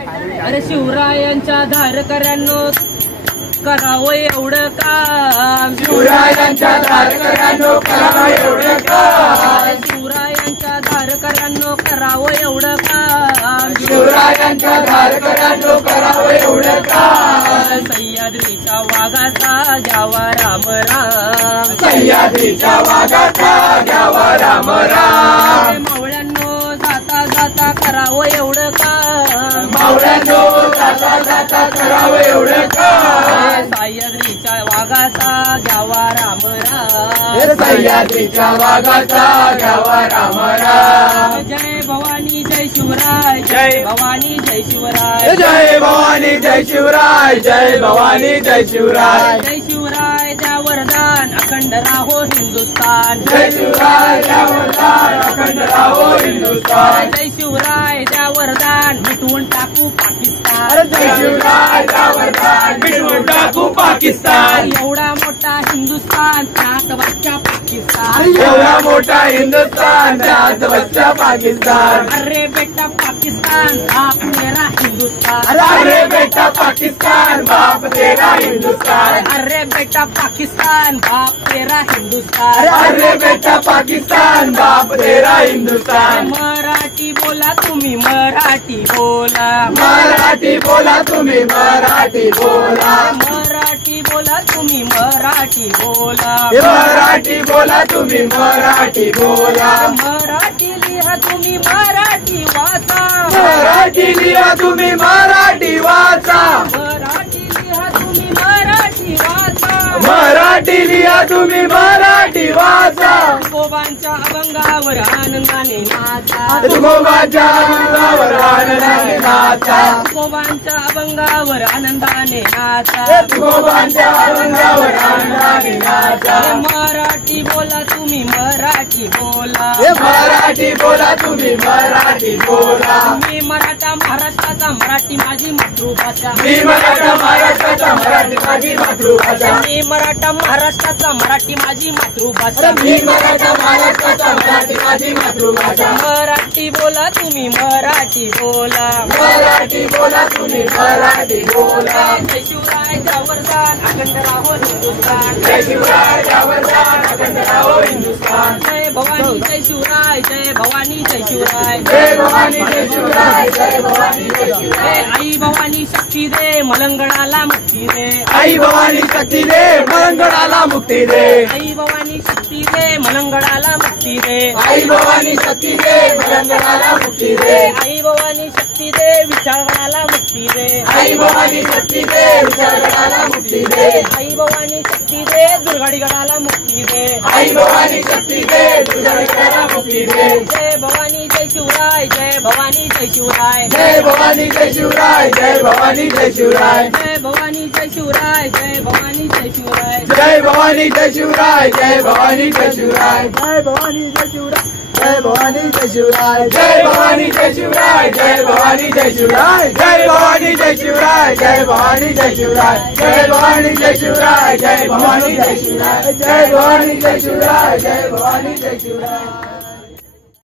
अरे शिवरायांच्या धारकऱ्यांनो करावं एवढं काम, शिवरायांच्या धारकऱ्यांनो करावं एवढं काम, शिवरायांच्या धारकऱ्यांनो करावं एवढं काम, शिवरायांच्या धारकऱ्यांनो करावं एवढं काम, सह्याद्रीच्या वाघाचा घ्यावा राम राम, सह्याद्रीच्या वाघाचा घ्यावा राम राम, मावळ्यांनो जाता जाता करावं एवढं काम, मावळ्यांनो जाता जाता करावं एवढं काम, सह्याद्रीच्या वाघाचा घ्यावा राम राम, सह्याद्रीच्या वाघाचा घ्यावा राम राम, जय भवानी जय शिवराय, जय भवानी जय शिवराय, जय भवानी जय शिवराय, जय भवानी जय शिवराय, जय शिवराय द्या वरदान अखंड राहो हिंदुस्तान, जय शिवराय द्या वरदान अखंड राहो हिंदुस्तान, जय शिवराय द्या वरदान मिटवून टाकू पाकिस्तान, जय शिवराय द्या वरदान मिटवून टाकू पाकिस्तान, एवढा मोठा हिंदुस्तान त्यात बच्चा पाकिस्तान, एवढा मोठा हिंदुस्तान त्यात बच्चा पाकिस्तान, अरे बेटा पाकिस्तान बाप मेरा हिंदुस्तान, अरे बेटा पाकिस्तान बाप तेरा हिंदुस्तान, अरे बेटा पाकिस्तान बाप तेरा हिंदुस्तान, अरे बेटा पाकिस्तान बाप तेरा हिंदुस्तान, मराठी बोला तुम्ही मराठी बोला, मराठी बोला तुम्ही मराठी बोला, मराठी बोला तुम्ही मराठी बोला, मराठी बोला तुम्ही मराठी बोला, मराठी लिहा तुम्ही मराठी वाचा, मराठी लिहा तुम्ही मराठी वाचा, मराठी लिहा तुम्ही मराठी वाचा, मराठी लिहा तुम्ही मराठी वाचा, तुकोबांच्या अभंगावर आनंदाने नाचा, तुकोबांच्या अंगावर आनंदाने नाचा, तुकोबांच्या अभंगावर आनंदाने नाचा, तुकोबांच्या अंगावर आनंदाने नाचा, मराठी बोला तुम्ही मराठी बोला, मराठी बोला तुम्ही मराठी बोला, मी मराठा महाराष्ट्राचा मराठी माझी मातृभाषा, मी मराठा महाराष्ट्राचा मराठी माझी मातृभाषा, मी मराठा महाराष्ट्राचा मराठी माझी मातृभाषा, मी मराठा महाराष्ट्राचा मराठी माझी मातृभाषा, मराठी बोला तुम्ही मराठी बोला, मराठी बोला तुम्ही मराठी बोला, जय शिवराय जय वरदान अखंड राहो हिंदुस्तान, जय शिवराय जय वरदान अखंड राहो हिंदुस्तान, जय भवानी जय शिवराय, जय भवानी जय शिवराय, जय भवानी जय शिवराय, जय भवानी जय शिवराय, आई भवानी शक्ती दे मलंगणाला मुक्ती दे, आई भवानी शक्ती दे मलंगणाला मुक्ती दे, आई भवानी शक्ती दे मलंगणाला मुक्ती दे, आई भवानी शक्ती दे मलंगणाला मुक्ती दे, आई भवानी शक्ती दे विशाळगडाला मुक्ती दे, आई भवानी शक्ती दे विशाळगडाला मुक्ती दे, आई भवानी शक्ती दे दुर्गाडीगडाला मुक्ती दे, आई भवानी शक्ती दे दुर्गाडीगडाला मुक्ती दे, जय भवानी जय शिवराय, जय भवानी जय शिवराय, जय भवानी जय शिवराय, जय भवानी जय शिवराय, जय भवानी जय शिवराय, जय भवानी जय शिवराय, जय भवानी जय शिवराय, जय भवानी जय शिवराय, जय भवानी जय शिवराय, जय भवानी जय शिवराय, जय भवानी जय शिवराय, जय भवानी जय शिवराय, जय भवानी जय शिवराय, जय भवानी जय शिवराय, जय भवानी जय शिवराय, जय भवानी जय शिवराय, जय भवानी जय शिवराय, जय भवानी जय शिवराय.